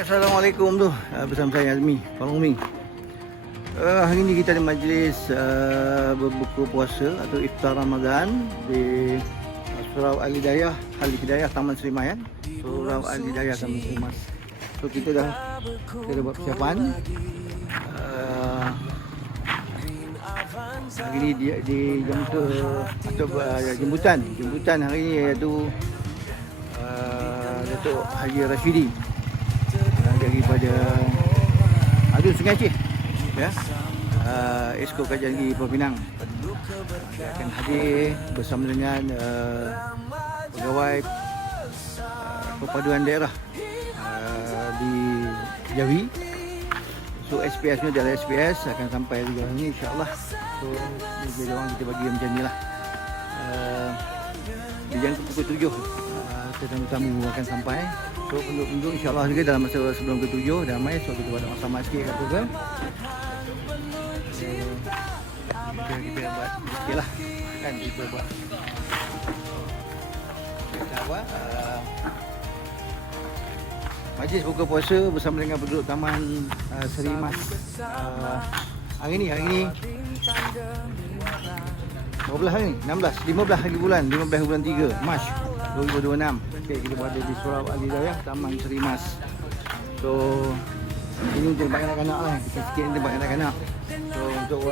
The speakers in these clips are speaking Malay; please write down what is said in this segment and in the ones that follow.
Assalamualaikum tu. Bersama saya Azmi, Puan Umi. Hari ini kita ada majlis berbuka puasa atau iftar Ramadan di Surau Al-Hidayah, Al-Hidayah Taman Seri Mas kan. Surau Al-Hidayah Taman Seri Mas. So kita dah buat persiapan. Hari ini di jam ke atau jemputan hari ini iaitu Datuk Haji Rashidi daripada Adun Sungai Aceh, ya, Esko Kajian Tinggi Pulau Pinang. Dia akan hadir bersama dengan pegawai perpaduan daerah di Jawi. So SPS ni adalah SPS akan sampai juga hari ni insya-Allah. So jadi orang kita bagi macam ni lah. Di jam pukul 7 tetamu-tamu akan sampai. So penduduk insya-Allah juga dalam masa sebelum ke 7 dah ramai. So kita buat masa sikit kat program. Kita buat sikitlah kan, kita buat majlis buka puasa bersama dengan penduduk Taman Seri Mas. Hari ni berapa hari ni? 15 hari bulan 3 Mac 2026. Okay, kita berada di Surau Al-Hidayah Taman Seri Mas. So ini untuk tempat kanak-kanak lah. Kita sikit ni tempat kanak-kanak. So untuk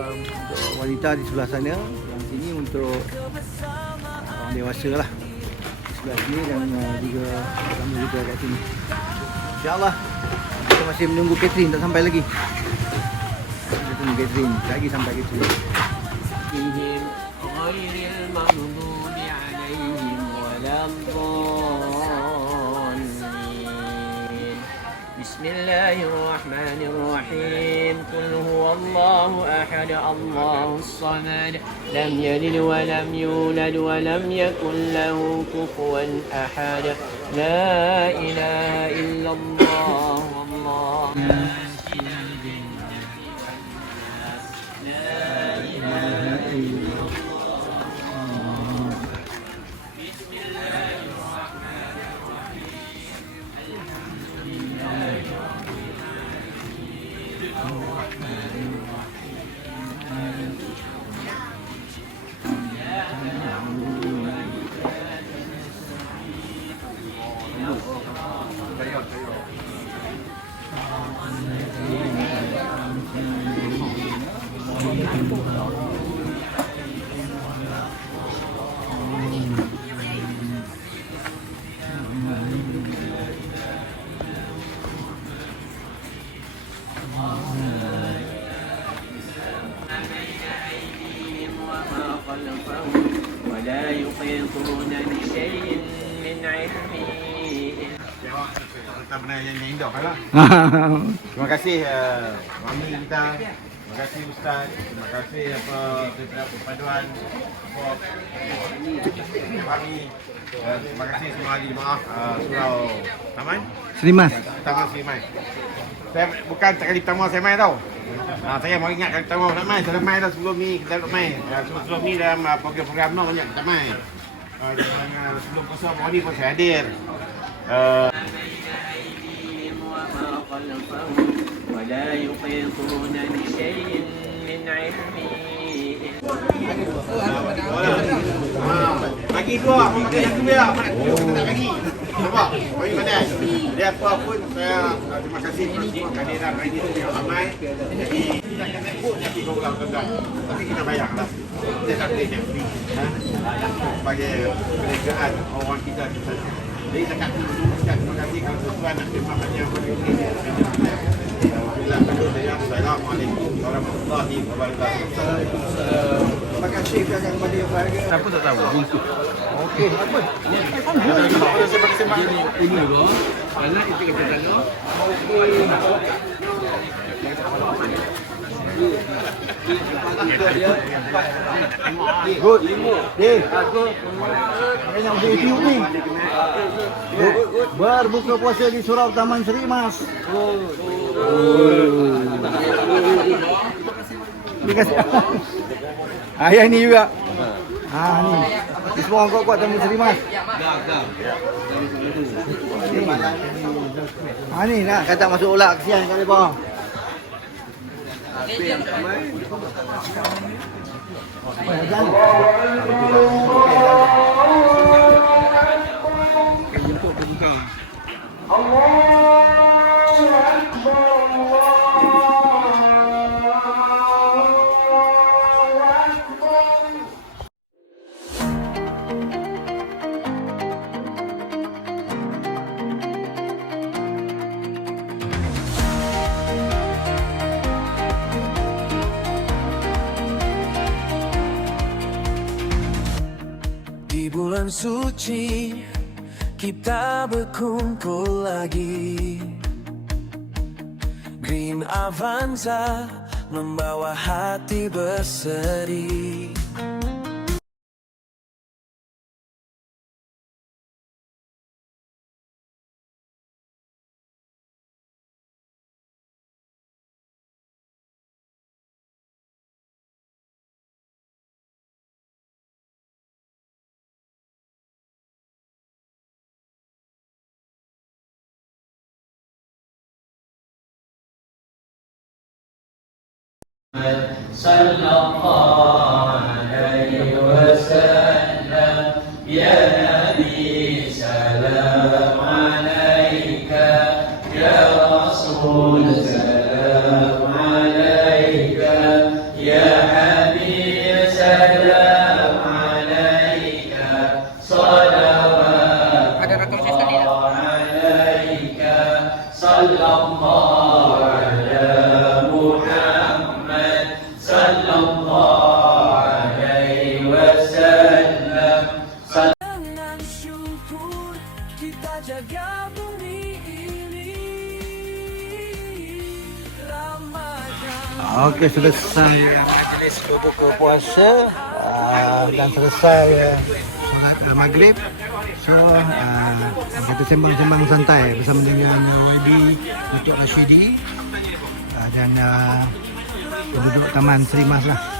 wanita di sebelah sana, yang sini untuk orang dewasa lah. Di sebelah sini dan juga tamu kita kat sini. InsyaAllah kita masih menunggu catering, tak sampai lagi. Kita tunggu catering, lagi sampai catering. غير المغضوب عليهم ولا الضالين. بسم الله الرحمن الرحيم. قل هو الله أحد الله الصمد لم يلد ولم يولد ولم يكن له كفوا أحد. لا إله إلا الله والله ولا يحيطون بشيء من علمه. Kita pernah yang indah lah. Terima kasih mami kita. Terima kasih Ustaz. Terima kasih perpaduan kami. Terima kasih semua ahli maaf Surau Taman Seri Mas. Taman Seri Mas. Saya bukan kali pertama saya main tau. Saya mau ingat kali pertama nak main. Saya dah main dah sebelum ni, kita dah main. Sebelum ni dalam program-program no banyak kita main. Sebelum puasa hari pun saya hadir. ولا يحيطون بشيء من علمه. Bagi dua, makan satu biar. Tak bagi. Nampak? Bagi pandai. Dia apa pun saya terima kasih kepada kehadiran hari ini yang ramai. Jadi kita akan sebut tapi kau ulang tuan. Tapi kita bayarlah. Kita tak boleh nak free. Sebagai perniagaan orang kita di sana. Jadi dekat dulu terima kasih kalau tuan nak terima banyak bagi ini. Assalamualaikum warahmatullahi wabarakatuh. Terima kasih kepada yang berharga. Siapa tak tahu? Bungkus. Okey, apa? Ini go. Anak itu kita tahu. Good. Deh. Yang di YouTube ni. Berbuka puasa di Surau Taman Seri Mas. Terima kasih. Ayah ni juga. Ni semua orang kuat-kuat Taman Seri Mas. Ni nak kata masuk ulak, kesian kat mereka. Jemput pembuka. Di bulan suci kita berkumpul lagi. Green Avanza membawa hati berseri. صلى الله عليه وسلم يا نبي سلام عليك يا رسول سلام عليك يا حبيب سلام عليك صلوات الله عليك صلى الله على محمد صلى الله عليه وسلم Dengan syukur kita jaga bumi ini. Ramadan. Okey, selesai majlis berbuka puasa dan selesai solat maghrib. So, kita sembang-sembang santai bersama dengan YB Datuk Rashidi dan penduduk Taman Seri Mas lah.